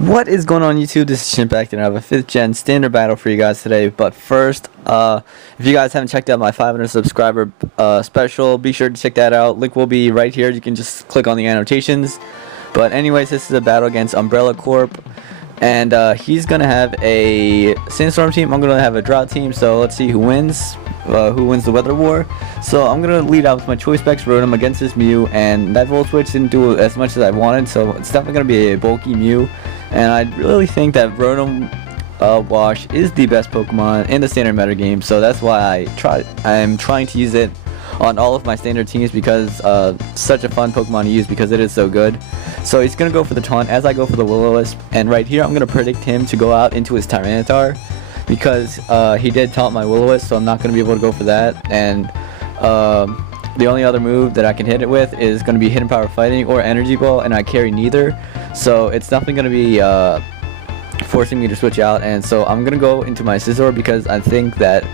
What is going on YouTube? This is Chimpact and I have a 5th gen standard battle for you guys today. But first, if you guys haven't checked out my 500 subscriber special, be sure to check that out. Link will be right here. You can just click on the annotations. But anyways, this is a battle against UmbrellaCorp. And he's going to have a sandstorm team. I'm going to have a drought team. So let's see who wins the weather war. So I'm going to lead out with my choice specs Rotom against this Mew. And that volt switch didn't do as much as I wanted. So it's definitely going to be a bulky Mew. And I really think that Rotom Wash is the best Pokemon in the standard meta game, so that's why I'm trying to use it on all of my standard teams because such a fun Pokemon to use because it is so good. So he's gonna go for the taunt as I go for the Will-O-Wisp, and right here I'm gonna predict him to go out into his Tyranitar because he did taunt my Will-O-Wisp, so I'm not gonna be able to go for that. And the only other move that I can hit it with is going to be Hidden Power Fighting or Energy Ball, and I carry neither. So it's definitely going to be forcing me to switch out, and so I'm going to go into my Scizor because I think that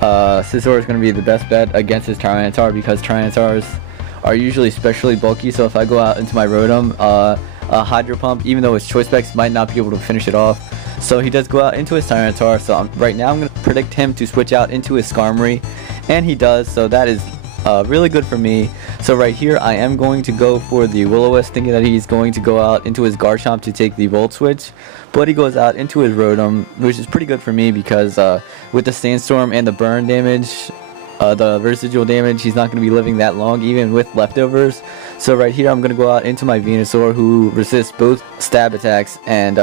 Scizor is going to be the best bet against his Tyranitar because Tyranitars are usually especially bulky. So if I go out into my Rotom, Hydro Pump, even though his choice specs might not be able to finish it off. So he does go out into his Tyranitar, so right now I'm going to predict him to switch out into his Skarmory, and he does, so that is really good for me. So right here I am going to go for the Will-O-Wisp, thinking that he's going to go out into his Garchomp to take the Volt Switch, but he goes out into his Rotom, which is pretty good for me because with the Sandstorm and the burn damage, the residual damage, he's not going to be living that long even with leftovers. So right here I'm going to go out into my Venusaur, who resists both stab attacks, and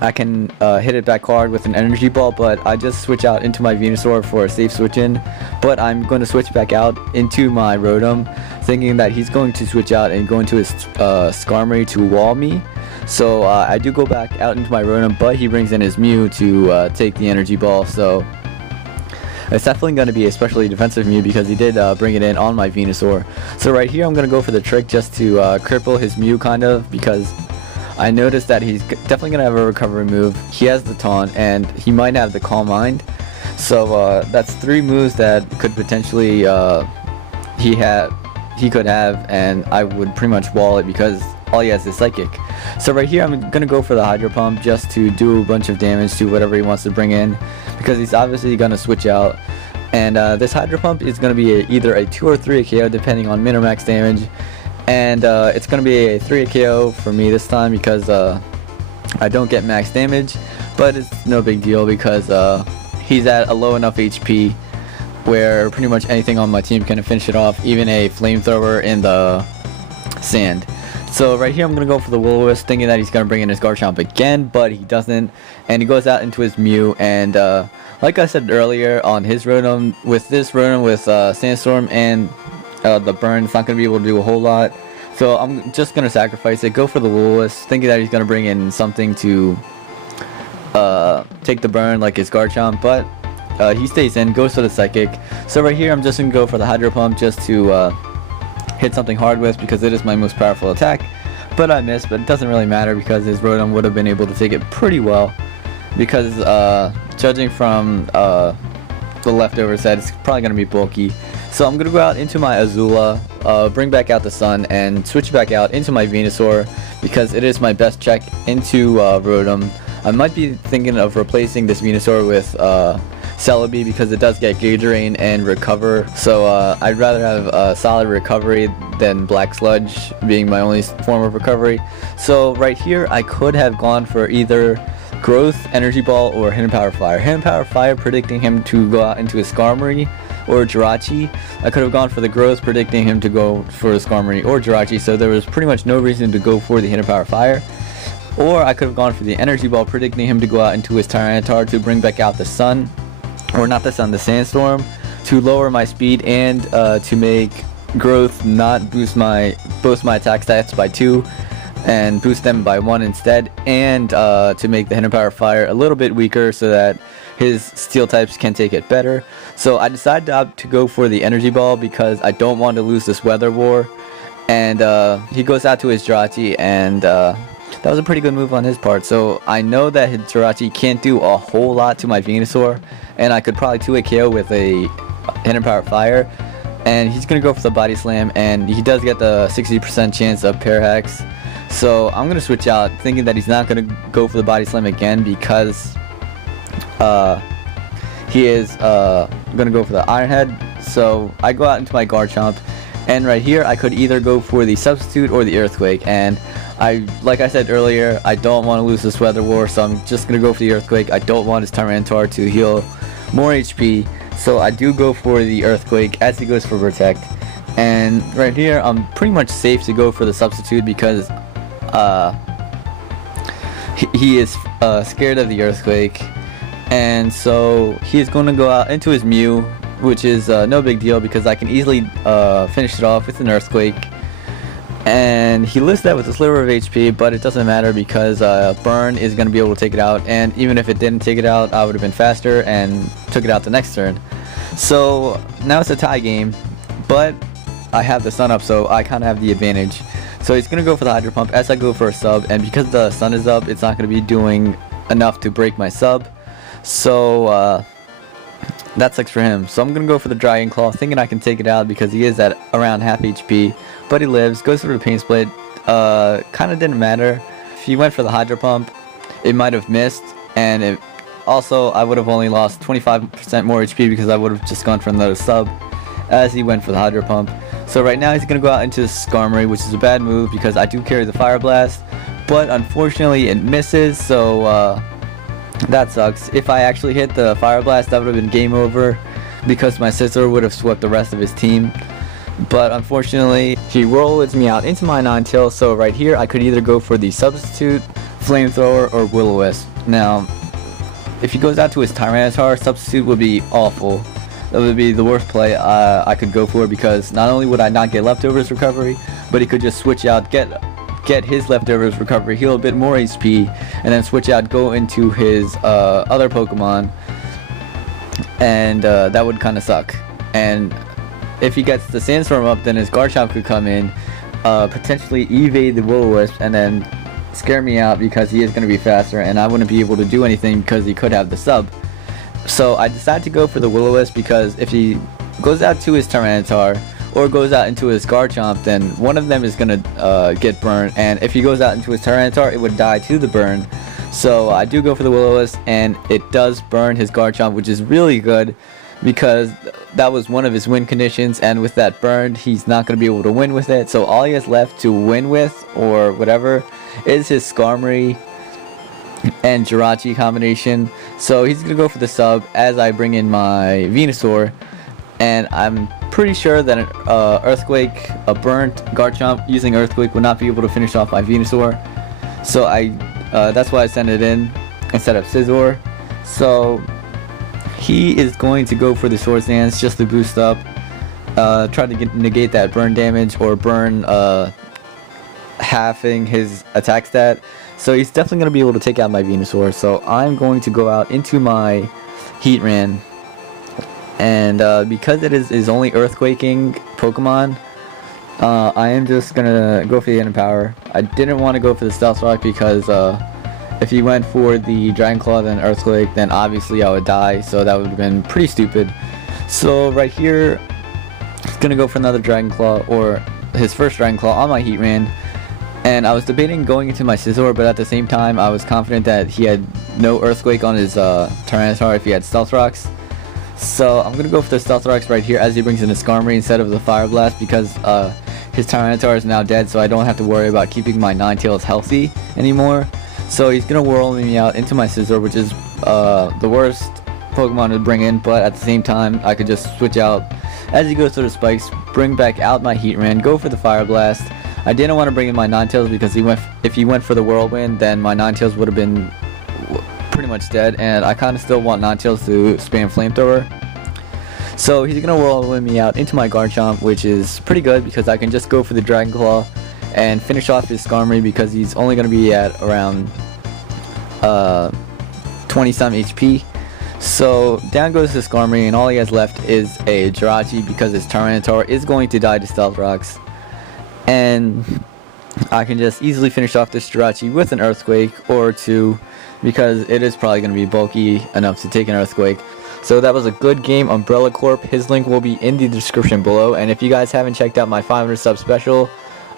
I can hit it back hard with an Energy Ball, but I just switch out into my Venusaur for a safe switch in. But I'm going to switch back out into my Rotom, thinking that he's going to switch out and go into his Skarmory to wall me. So I do go back out into my Rotom, but he brings in his Mew to take the Energy Ball. So it's definitely going to be a especially defensive Mew because he did bring it in on my Venusaur. So right here I'm going to go for the trick just to cripple his Mew kind of, because I noticed that he's definitely going to have a recovery move. He has the taunt, and he might have the Calm Mind. So that's 3 moves that could potentially he could have, and I would pretty much wall it because all he has is Psychic. So right here I'm going to go for the Hydro Pump just to do a bunch of damage to whatever he wants to bring in, because he's obviously going to switch out. And this Hydro Pump is going to be either a 2 or 3 KO depending on min or max damage. And it's going to be a 3 KO for me this time because I don't get max damage, but it's no big deal because he's at a low enough HP where pretty much anything on my team can finish it off, even a flamethrower in the sand. So right here I'm going to go for the Will-O-Wisp, thinking that he's going to bring in his Garchomp again, but he doesn't, and he goes out into his Mew. And like I said earlier, on his Rotom, with this Rotom with Sandstorm and the burn, it's not going to be able to do a whole lot. So I'm just going to sacrifice it, go for the Lossless, thinking that he's going to bring in something to take the burn like his Garchomp, but he stays in, goes for the Psychic. So right here I'm just going to go for the Hydro Pump just to hit something hard with because it is my most powerful attack. But I missed, but it doesn't really matter because his Rotom would have been able to take it pretty well, because judging from the leftover set, it's probably going to be bulky. So I'm going to go out into my Azula, bring back out the Sun, and switch back out into my Venusaur because it is my best check into Rotom. I might be thinking of replacing this Venusaur with Celebi because it does get Gauge Rain and Recover. So I'd rather have solid recovery than Black Sludge being my only form of recovery. So right here I could have gone for either Growth, Energy Ball, or Hidden Power Fire. Hidden Power Fire predicting him to go out into his Skarmory or Jirachi. I could have gone for the Growth, predicting him to go for the Skarmory or Jirachi, so there was pretty much no reason to go for the Hidden Power Fire. Or I could have gone for the Energy Ball, predicting him to go out into his Tyranitar to bring back out the Sun, or not the Sun, the Sandstorm, to lower my speed and to make Growth not boost my attack stats by 2 and boost them by 1 instead, and to make the Hidden Power Fire a little bit weaker so that his Steel types can take it better. So I decided to opt to go for the Energy Ball because I don't want to lose this weather war. And he goes out to his Jirachi, and that was a pretty good move on his part. So I know that his Jirachi can't do a whole lot to my Venusaur, and I could probably 2-hit KO with a Hidden Power Fire. And he's going to go for the Body Slam, and he does get the 60% chance of Pair Hex. So I'm gonna switch out, thinking that he's not gonna go for the body slam again because he is gonna go for the iron head. So I go out into my guard chomp, and right here I could either go for the substitute or the earthquake, and like I said earlier, I don't want to lose this weather war, so I'm just gonna go for the earthquake. I don't want his Tyranitar to heal more HP, so I do go for the earthquake as he goes for protect. And right here I'm pretty much safe to go for the substitute because he is scared of the earthquake, and so he's going to go out into his Mew, which is no big deal because I can easily finish it off with an earthquake. And he lists that with a sliver of HP, but it doesn't matter because Burn is going to be able to take it out, and even if it didn't take it out, I would have been faster and took it out the next turn. So now it's a tie game, but I have the sun up, so I kind of have the advantage. So he's going to go for the Hydro Pump as I go for a sub, and because the sun is up, it's not going to be doing enough to break my sub. So that sucks for him. So I'm going to go for the Dragon Claw, thinking I can take it out because he is at around half HP. But he lives, goes for the Pain Split. Kind of didn't matter. If he went for the Hydro Pump, it might have missed. And also, I would have only lost 25% more HP because I would have just gone for another sub as he went for the Hydro Pump. So right now he's going to go out into Skarmory, which is a bad move because I do carry the Fire Blast. But unfortunately it misses, so that sucks. If I actually hit the Fire Blast, that would have been game over because my Scizor would have swept the rest of his team. But unfortunately, he rolls me out into my Ninetales, so right here I could either go for the substitute, Flamethrower, or Will-O-Wisp. Now, if he goes out to his Tyranitar, substitute would be awful. That would be the worst play I could go for because not only would I not get leftovers recovery, but he could just switch out, get his leftovers recovery, heal a bit more HP, and then switch out, go into his other Pokemon, and that would kind of suck. And if he gets the Sandstorm up, then his Garchomp could come in, potentially evade the Will-O-Wisp, and then scare me out because he is going to be faster, and I wouldn't be able to do anything because he could have the sub. So I decided to go for the Will-O-Wisp because if he goes out to his Tyranitar or goes out into his Garchomp, then one of them is going to get burned, and if he goes out into his Tyranitar, it would die to the burn. So I do go for the Will-O-Wisp, and it does burn his Garchomp, which is really good because that was one of his win conditions, and with that burned, he's not going to be able to win with it. So all he has left to win with, or whatever, is his Skarmory and Jirachi combination. So he's going to go for the sub as I bring in my Venusaur, and I'm pretty sure that an Earthquake, a burnt Garchomp using Earthquake would not be able to finish off my Venusaur. So that's why I sent it in instead of Scizor. So he is going to go for the Swords Dance just to boost up, try to negate that burn damage or burn halving his attack stat. So he's definitely going to be able to take out my Venusaur. So I'm going to go out into my Heatran, and because it is his only Earthquaking Pokemon, I am just going to go for the Hidden Power. I didn't want to go for the Stealth Rock because if he went for the Dragon Claw then Earthquake, then obviously I would die, so that would have been pretty stupid. So right here, he's going to go for another Dragon Claw, or his first Dragon Claw on my Heatran. And I was debating going into my Scizor, but at the same time I was confident that he had no Earthquake on his Tyranitar if he had Stealth Rocks. So I'm going to go for the Stealth Rocks right here as he brings in a Skarmory instead of the Fire Blast because his Tyranitar is now dead, so I don't have to worry about keeping my Ninetales healthy anymore. So he's going to whirl me out into my Scizor, which is the worst Pokemon to bring in, but at the same time I could just switch out as he goes through the spikes, bring back out my Heatran, go for the Fire Blast. I didn't want to bring in my Ninetales because if he went for the Whirlwind, then my Ninetales would have been pretty much dead, and I kind of still want Ninetales to spam Flamethrower. So he's going to Whirlwind me out into my Garchomp, which is pretty good because I can just go for the Dragon Claw and finish off his Skarmory because he's only going to be at around 20-some HP. So down goes his Skarmory, and all he has left is a Jirachi because his Tyranitar is going to die to Stealth Rocks. And I can just easily finish off this Jirachi with an Earthquake or two because it is probably going to be bulky enough to take an Earthquake. So that was a good game, UmbrellaCorp. His link will be in the description below. And if you guys haven't checked out my 500 sub special,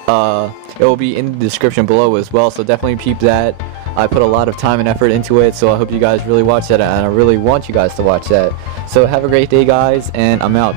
it will be in the description below as well, so definitely peep that. I put a lot of time and effort into it, so I hope you guys really watch that, and I really want you guys to watch that. So have a great day, guys, and I'm out.